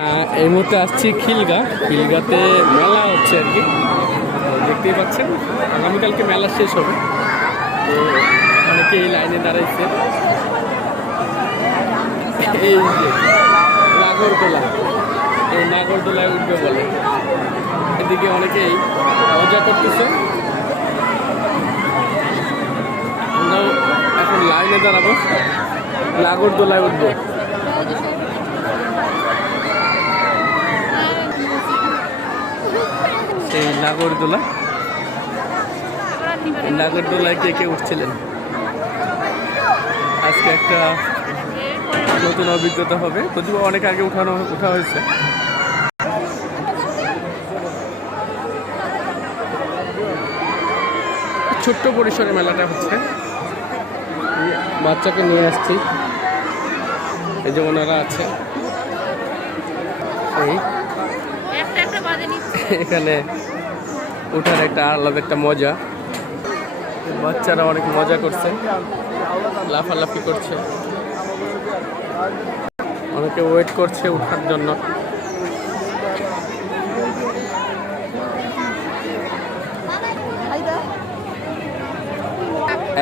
এই মুহূর্তে আসছি খিলগাতে মেলা হচ্ছে আর কি, দেখতেই পাচ্ছেন। আগামীকালকে মেলা শেষ হবে, তো অনেকে এই লাইনে দাঁড়াইছে। এই যে নাগরদোলা, এই নাগরদোলায় উঠবে বলে, এদিকে অনেকেই মজা করতেছে। আমরাও এখন লাইনে দাঁড়াবো, নাগরদোলায় উঠবো। এই নাগরদোলায় কে কে উঠছিলেন? আজকে একটা নতুন অভিজ্ঞতা হবে, যদিও অনেক আগে উঠা হয়েছে। ছোট্ট পরিসরে মেলাটা হচ্ছে, বাচ্চাকে নিয়ে আসছি, এই যে ওনারা আছে। এখানে উঠার একটা আলাদা একটা মজা, বাচ্চারা অনেক মজা করছে, লাফালাফি করছে, অনেকে ওয়েট করছে উঠার জন্য।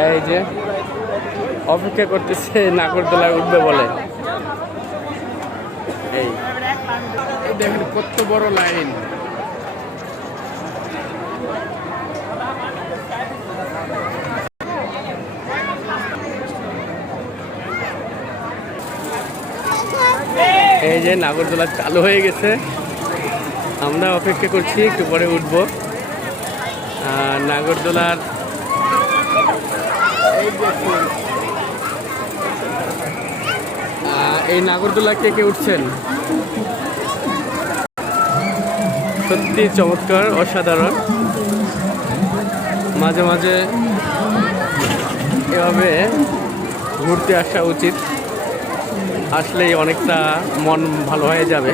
এই যে অপেক্ষা করতেছে নাগরদোলায় উঠবে বলে। এই দেখেন কত বড় লাইন। এই যে নাগরদোলা চালু হয়ে গেছে, আমরা অপেক্ষা করছি, একটু পরে উঠবো। নাগরদোলার এই নাগরদোলা কে কে উঠছেন? সত্যি চমৎকার, অসাধারণ। মাঝে মাঝে এভাবে ঘুরতে আসা উচিত, আসলেই অনেকটা মন ভালো হয়ে যাবে।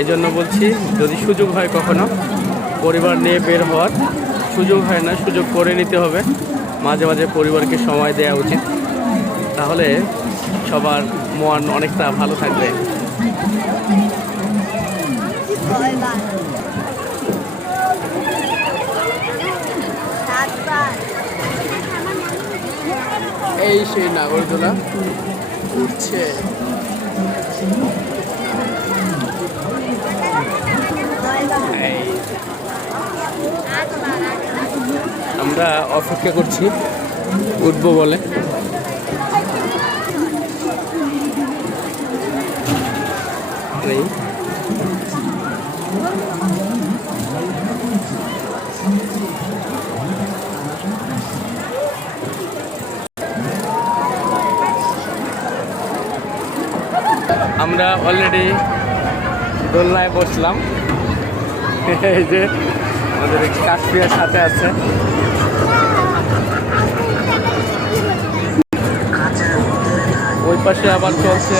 এই জন্য বলছি, যদি সুযোগ হয় কখনো পরিবার নিয়ে বের হওয়ার, সুযোগ হয় না, সুযোগ করে নিতে হবে। মাঝে মাঝে পরিবারকে সময় দেওয়া উচিত, তাহলে সবার মন অনেকটা ভালো থাকবে। এই সেই নাগরদোলা উঠছে। আমরা অপেক্ষা করছি উঠবো বলে। আমরা অলরেডি দোলনায় বসলাম। এই যে আমাদের কাশ্মীরের সাথে আছে, ওই পাশে আবার চলছে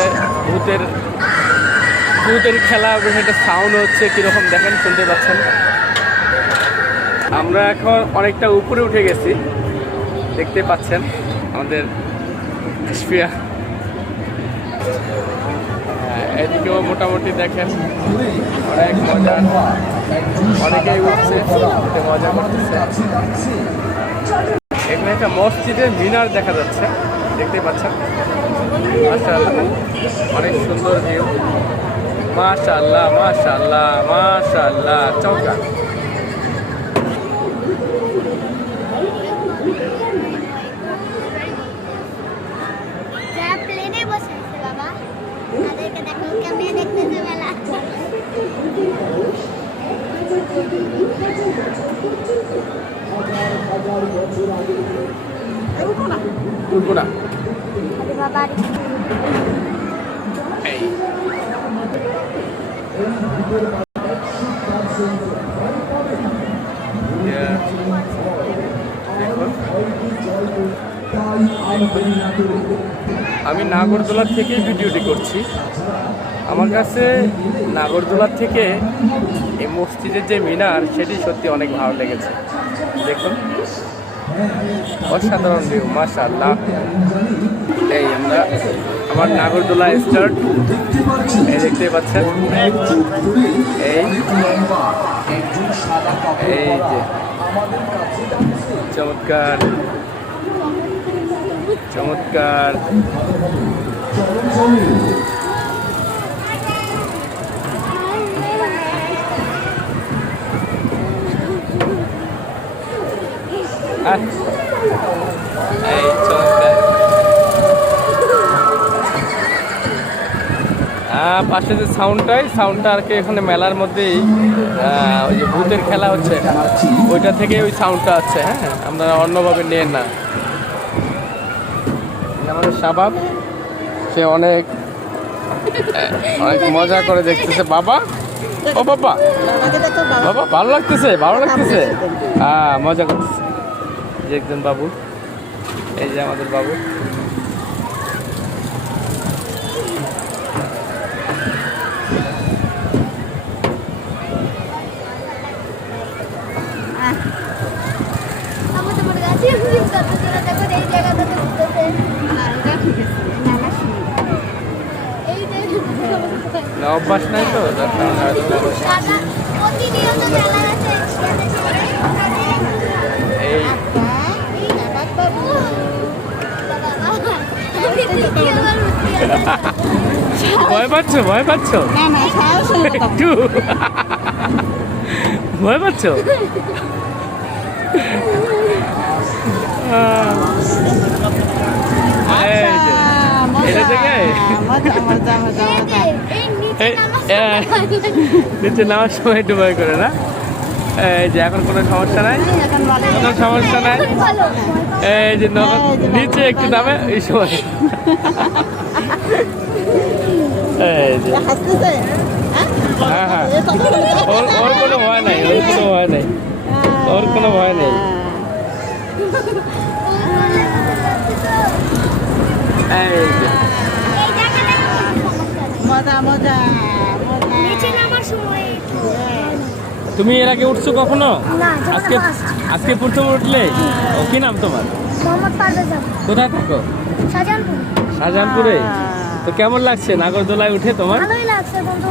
ভূতের খেলা, একটা সাউন্ড হচ্ছে কিরকম দেখেন, শুনতে পাচ্ছেন। আমরা এখন অনেকটা উপরে উঠে গেছি, দেখতে পাচ্ছেন আমাদের কাশ্মীর। এদিকেও মোটামুটি দেখেন অনেক মজা, অনেকেই উঠছে, মজা করতেছে। এখানে একটা মসজিদের মিনার দেখা যাচ্ছে, দেখতে পাচ্ছেন। মাশাআল্লাহ, অনেক সুন্দর ভিউ। মাশাআল্লাহ মাশাআল্লাহ মাশাআল্লাহ, চমৎকার। আমি নাগরদোলা থেকেই ভিডিওটি করছি। আমার কাছে নাগরদোলার থেকে এই মসজিদের যে মিনার, সেটি সত্যি অনেক ভালো লেগেছে। দেখুন, অসাধারণ ভিউ, মাশাআল্লাহ। এই আমরা আমার নাগরদোলা স্টার্ট, এই দেখতেই পাচ্ছেন। এই এই যে চমৎকার চমৎকার। এই চমৎকার। পাশে যে সাউন্ডটা আর কি এখানে মেলার মধ্যেই ওই যে ভূতের খেলা হচ্ছে ওইটা থেকে ওই সাউন্ডটা আছে। হ্যাঁ, আপনারা অন্যভাবে নেন না। আমাদের শাবাব সে অনেক অনেক মজা করে দেখতেছে। বাবা, ও বাবা, বাবা ভালো লাগতেছে, ভালো লাগতেছে। হ্যাঁ, মজা করতেছে। যে একজন বাবু, এই যে আমাদের বাবু। না, অভ্যাস নাই তো, এই ভয় পাচ্ছ? ভয় পাচ্ছ একটু? ভয় পাচ্ছ? এটা থেকে নিচে নামার সময় একটু ভয় করে না? এই যে এখন কোনো সমস্যা নাই, কোনো সমস্যা নাই। এই যে নিচে একটু নামে এই সময়। এই যে হ্যাঁ হ্যাঁ, ওর কোনো ভয় নাই, ওর কোনো ভয় নেই, ওর কোনো ভয় নেই। এই যে তুমি এর আগে উঠছো কখনো? আজকে আজকে প্রথম উঠলে? ও, কি নাম তোমার? কোথায় থাকো? শাহজাহানপুরে। তো কেমন লাগছে নাগরদোলায় উঠে তোমার? ভালোই লাগছে, কিন্তু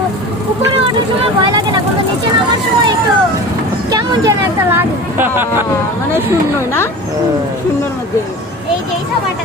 উপরে ওঠার সময় ভয় লাগে না, কিন্তু নিচে নামার সময় একটু কেমন যেন একটা লাগে। মানে সুন্দর না, সুন্দর মধ্যে এই যে এই সবাইটা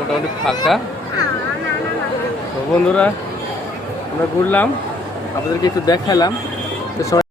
মোটামুটি ফাঁকা। তো বন্ধুরা, আমরা ঘুরলাম, আপনাদেরকে একটু দেখালাম। তো সবাই